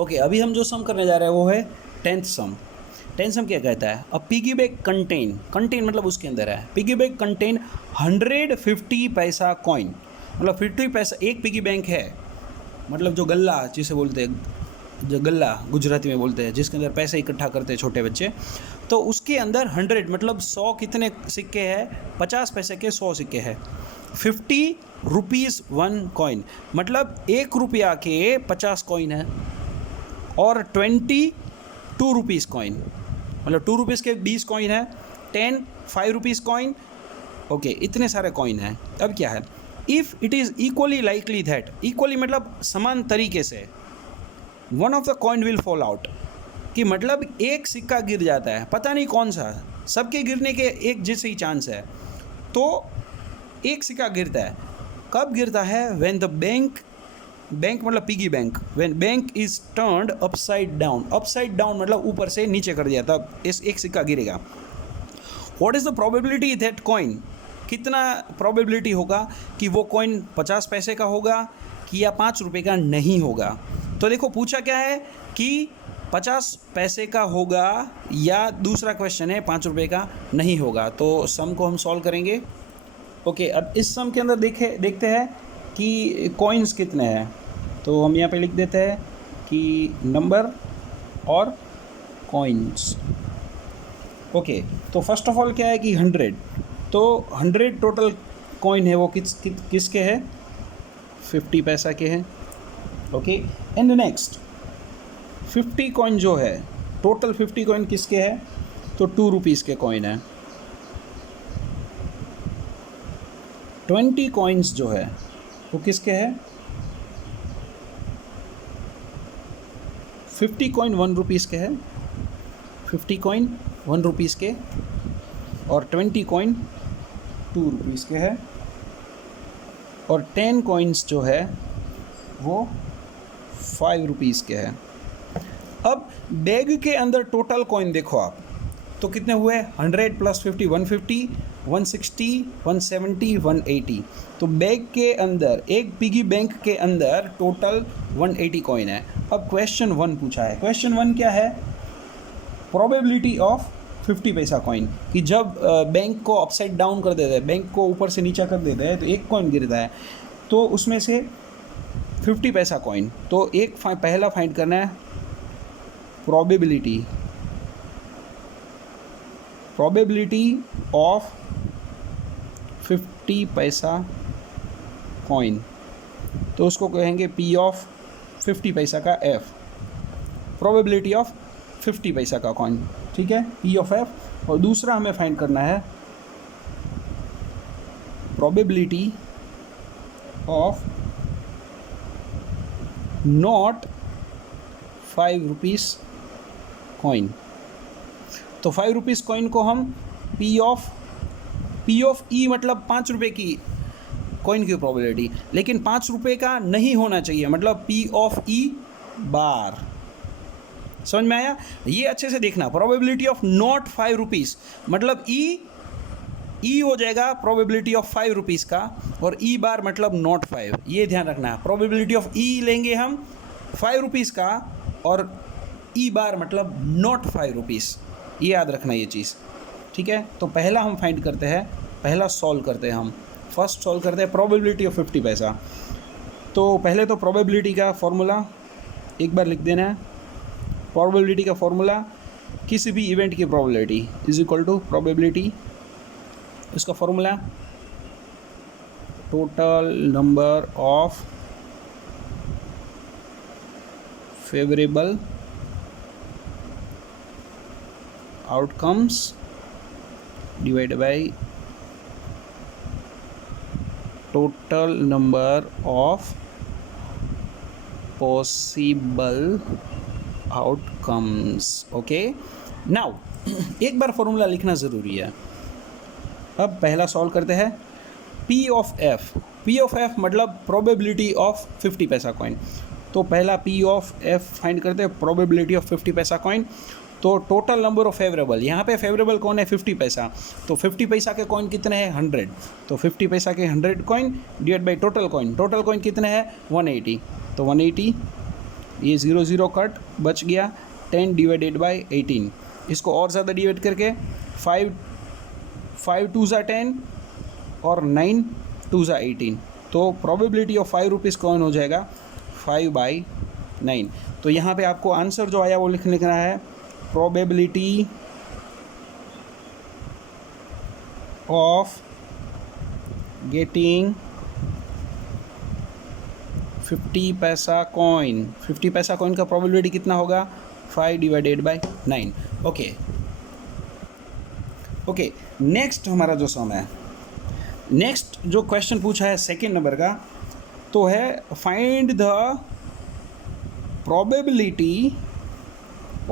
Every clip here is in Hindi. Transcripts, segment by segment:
ओके, अभी हम जो सम करने जा रहे हैं वो है 10th सम। 10th सम क्या कहता है? अ पिगी बैंक कंटेन मतलब उसके अंदर है, पिगी बैंक कंटेन 150 पैसा कॉइन, मतलब 50 पैसा एक पिगी बैंक है, मतलब जो गल्ला जिसे बोलते हैं, जो गल्ला गुजराती में बोलते हैं, जिसके अंदर पैसे इकट्ठा करते हैं छोटे बच्चे, तो उसके अंदर 100 मतलब 100 कितने सिक्के हैं? 50 पैसे के 100 सिक्के हैं। 50 रुपीज़ 1 कॉइन, मतलब 1 रुपया के 50 कॉइन है। और 22 रुपीज़ कॉइन, मतलब 2 रुपीज़ के 20 कॉइन है। 10 5 रुपीज़ कॉइन, ओके, इतने सारे कॉइन हैं। अब क्या है? If it is equally likely that, equally मतलब समान तरीके से, one of the coin will fall out, कि मतलब एक सिक्का गिर जाता है, पता नहीं कौन सा, सबके गिरने के एक जैसे ही चांस है, तो एक सिक्का गिरता है। कब गिरता है? व्हेन द बैंक मतलब piggy bank, when bank is turned upside down, upside down मतलब ऊपर से नीचे कर दिया, तब इस एक सिक्का गिरेगा। What is the probability that coin, कितना प्रोबेबिलिटी होगा कि वो कॉइन 50 पैसे का होगा कि या 5 रुपये का नहीं होगा? तो देखो पूछा क्या है कि 50 पैसे का होगा, या दूसरा क्वेश्चन है 5 रुपये का नहीं होगा। तो सम को हम सॉल्व करेंगे। ओके, अब इस सम के अंदर देखते हैं कि कॉइन्स कितने हैं। तो हम यहाँ पे लिख देते हैं कि नंबर और कॉइन्स। ओके, तो फर्स्ट ऑफ ऑल क्या है कि 100, तो 100 टोटल कॉइन है वो किसके है? 50 पैसा के हैं। ओके, एंड नेक्स्ट 50 कॉइन जो है, टोटल 50 कॉइन किसके है? तो 2 रुपीज़ के कॉइन है। 20 कॉइन्स जो है वो किसके है? 50 कॉइन 1 रुपीज़ के है, 50 कॉइन 1 रुपीज़ के, और 20 कॉइन 2 रुपीज़ के है, और 10 कॉइन्स जो है वो 5 रुपीज़ के है। अब बैग के अंदर टोटल कॉइन देखो आप, तो कितने हुए? 100 प्लस 50 150, 160, 170, 180। तो बैग के अंदर, एक पिगी बैंक के अंदर टोटल 180 कॉइन है। अब क्वेश्चन 1 पूछा है। क्वेश्चन 1 क्या है? प्रोबेबिलिटी ऑफ 50 पैसा कॉइन, कि जब बैंक को अपसाइड डाउन कर देते हैं, बैंक को ऊपर से नीचा कर देते हैं, तो एक कॉइन गिरता है, तो उसमें से 50 पैसा कॉइन, तो एक पहला फाइंड करना है प्रोबेबिलिटी ऑफ 50 पैसा कॉइन, तो उसको कहेंगे P ऑफ 50 पैसा का F, प्रोबेबिलिटी ऑफ 50 पैसा का कॉइन, ठीक है, P ऑफ F। और दूसरा हमें फाइंड करना है probability of not 5 rupees coin. तो 5 रुपीज़ कॉइन को हम P ऑफ E मतलब 5 रुपये की कॉइन की प्रोबेबिलिटी, लेकिन 5 रुपये का नहीं होना चाहिए, मतलब P ऑफ E बार। समझ में आया? ये अच्छे से देखना, प्रोबेबिलिटी ऑफ नॉट 5 रुपीज़ मतलब E हो जाएगा प्रोबेबिलिटी ऑफ 5 रुपीज़ का, और E बार मतलब नॉट 5, ये ध्यान रखना। प्रोबेबिलिटी ऑफ E लेंगे हम 5 रुपीज़ का, और E बार मतलब नॉट 5 रुपीज़, ये याद रखना ये चीज़, ठीक है। तो पहला हम फाइंड करते हैं, पहला सॉल्व करते हैं हम, फर्स्ट सॉल्व करते हैं प्रोबेबिलिटी ऑफ 50 पैसा। तो पहले तो प्रोबेबिलिटी का फॉर्मूला एक बार लिख देना है। प्रोबेबिलिटी का फॉर्मूला, किसी भी इवेंट की probability is equal to probability, इसका formula total number of favourable outcomes divided by total number of possible outcomes। Okay, now एक बार फॉर्मूला लिखना ज़रूरी है। अब पहला सॉल्व करते हैं P ऑफ F मतलब प्रोबेबिलिटी ऑफ 50 पैसा कॉइन। तो पहला P ऑफ F फाइंड करते हैं, प्रोबेबिलिटी ऑफ 50 पैसा कॉइन। तो टोटल नंबर ऑफ फेवरेबल, यहाँ पे फेवरेबल कौन है? 50 पैसा। तो 50 पैसा के कॉइन कितने हैं? 100। तो 50 पैसा के 100 coin divide by total coin कितने हैं? 180। तो 180 ये 0 0 कट, बच गया 10 डिवाइडेड बाई 18। इसको और ज़्यादा डिवाइड करके 5 2 ज़ा 10 और 9 2 ज़ा 18। तो प्रोबेबिलिटी ऑफ 5 रुपीज़ कॉइन हो जाएगा 5/9। तो यहाँ पे आपको आंसर जो आया वो लिखना है प्रोबेबिलिटी ऑफ गेटिंग 50 पैसा कॉइन। 50 पैसा कॉइन का प्रोबेबिलिटी कितना होगा 5/9। ओके, नेक्स्ट हमारा जो सम है, नेक्स्ट जो क्वेश्चन पूछा है सेकेंड नंबर का, तो है find the probability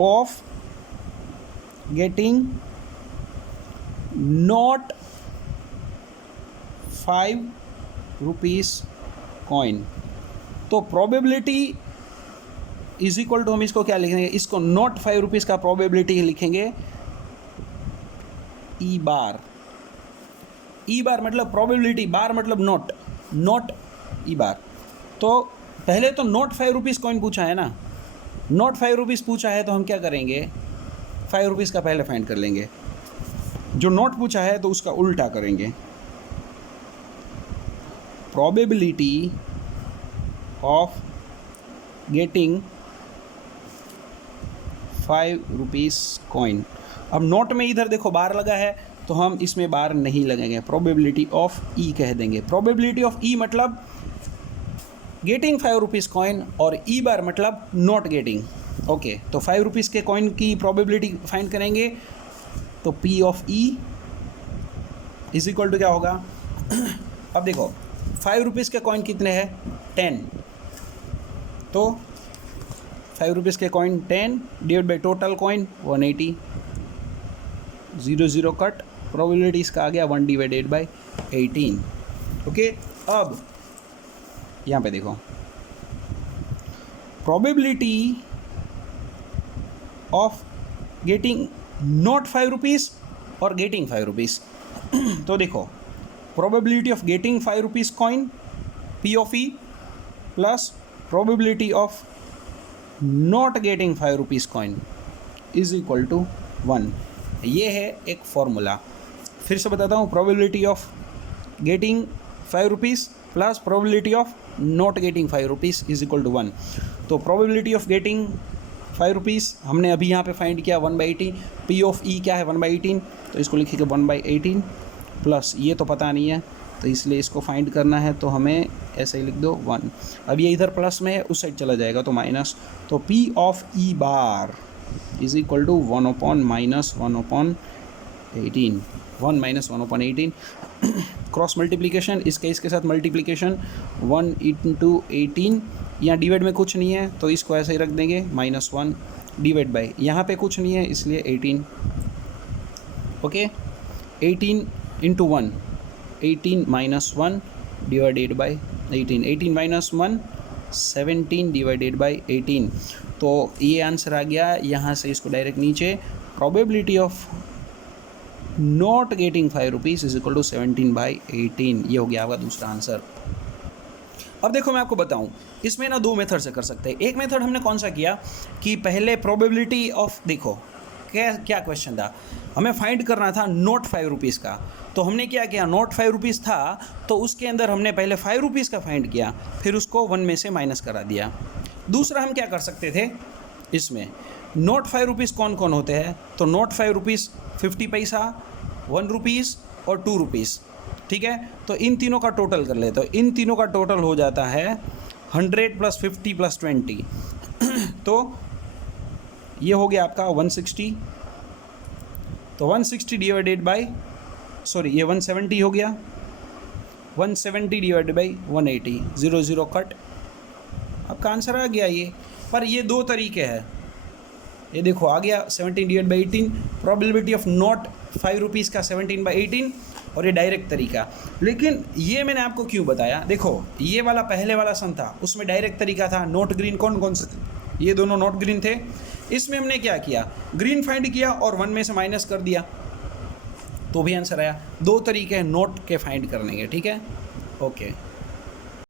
of getting not 5 rupees coin. तो प्रोबेबिलिटी इज इक्वल टू, हम इसको क्या लिखेंगे, इसको नॉट 5 रुपीज़ का प्रोबेबिलिटी लिखेंगे ई बार। ई बार मतलब प्रोबेबिलिटी, बार मतलब नॉट ई बार। तो पहले तो नॉट 5 रुपीज़ कॉइन पूछा है ना, नॉट 5 रुपीज़ पूछा है तो हम क्या करेंगे 5 रुपीज़ का पहले फाइंड कर लेंगे। जो नॉट पूछा है तो उसका उल्टा करेंगे। Probability of getting 5 rupees coin. अब नोट में इधर देखो बार लगा है तो हम इसमें बार नहीं लगेंगे, प्रोबेबिलिटी ऑफ ई कह देंगे। प्रोबेबिलिटी ऑफ ई मतलब गेटिंग 5 रुपीज़ कॉइन और ई बार मतलब नॉट गेटिंग। ओके, तो 5 रुपीज़ के कॉइन की प्रोबेबिलिटी फाइंड करेंगे तो P of E is equal to क्या होगा। अब देखो 5 रुपीज़ के कॉइन कितने हैं 10, तो 5 रुपीज़ के coin 10 divide by total coin 180, 0 0 cut, probability इसका आ गया 1 डिवाइडेड बाई 18। ओके, अब यहाँ पे देखो probability of getting not 5 rupees और गेटिंग 5 रुपीज़। तो देखो probability of getting 5 rupees coin P of E plus probability of not getting 5 rupees coin is equal to 1। ये है एक फॉर्मूला। फिर से बताता हूँ, probability of getting 5 rupees plus probability of not getting 5 rupees is equal to 1। तो प्रोबेबिलिटी ऑफ गेटिंग 5 रुपीज़ हमने अभी यहाँ पे फाइंड किया 1/18। पी ऑफ ई क्या है 1/18, तो इसको लिखिएगा 1/18 प्लस ये तो पता नहीं है तो इसलिए इसको फाइंड करना है, तो हमें ऐसे ही लिख दो 1। अब ये इधर प्लस में है उस साइड चला जाएगा तो माइनस, तो P of E bar is equal to 1/-1/18, 1 - 1/18। Cross multiplication, इसके साथ मल्टीप्लिकेशन 1 × 18, यहाँ डिवाइड में कुछ नहीं है तो इसको ऐसे ही रख देंगे -1 डिवाइड बाई, यहाँ पे कुछ नहीं है इसलिए 18। Okay, 18 × 1, 18 - 1 divided by 18, 18 - 1 17 divided by 18। तो ये आंसर आ गया। यहाँ से इसको डायरेक्ट नीचे, probability of not getting 5 rupees is equal to 17/18। ये हो गया आपका दूसरा आंसर। अब देखो मैं आपको बताऊं, इसमें ना 2 मेथड से कर सकते हैं। एक मेथड हमने कौन सा किया कि पहले प्रोबेबिलिटी ऑफ, देखो क्या क्वेश्चन था, हमें फाइंड करना था नॉट 5 रुपीज़ का। तो हमने क्या किया, नॉट 5 रुपीज़ था तो उसके अंदर हमने पहले 5 रुपीज़ का फाइंड किया, फिर उसको 1 में से माइनस करा दिया। दूसरा हम क्या कर सकते थे, इसमें नॉट 5 रुपीज़ कौन कौन होते हैं, तो नॉट 5 रुपीज़ 50 पैसा, 1 रुपीज़ और 2 रुपीज़। ठीक है, तो इन तीनों का टोटल कर ले, तो इन तीनों का टोटल हो जाता है 100 + 50 + 20। तो ये हो गया आपका 160। तो 160 डिवाइडेड बाई, सॉरी ये 170 हो गया, 170 डिवाइडेड बाई 180, 0 0 कट, आपका आंसर आ गया ये। पर ये 2 तरीके हैं, ये देखो आ गया 17 divide by 18, probability of not 5 rupees का 17/18, और ये डायरेक्ट तरीका। लेकिन ये मैंने आपको क्यों बताया, देखो ये वाला पहले वाला सम था उसमें डायरेक्ट तरीका था, नॉट ग्रीन कौन कौन से थे, ये दोनों नॉट ग्रीन थे। इसमें हमने क्या किया, ग्रीन फाइंड किया और 1 में से माइनस कर दिया तो भी आंसर आया। 2 तरीके हैं नोट के फाइंड करने के। ठीक है, ओके।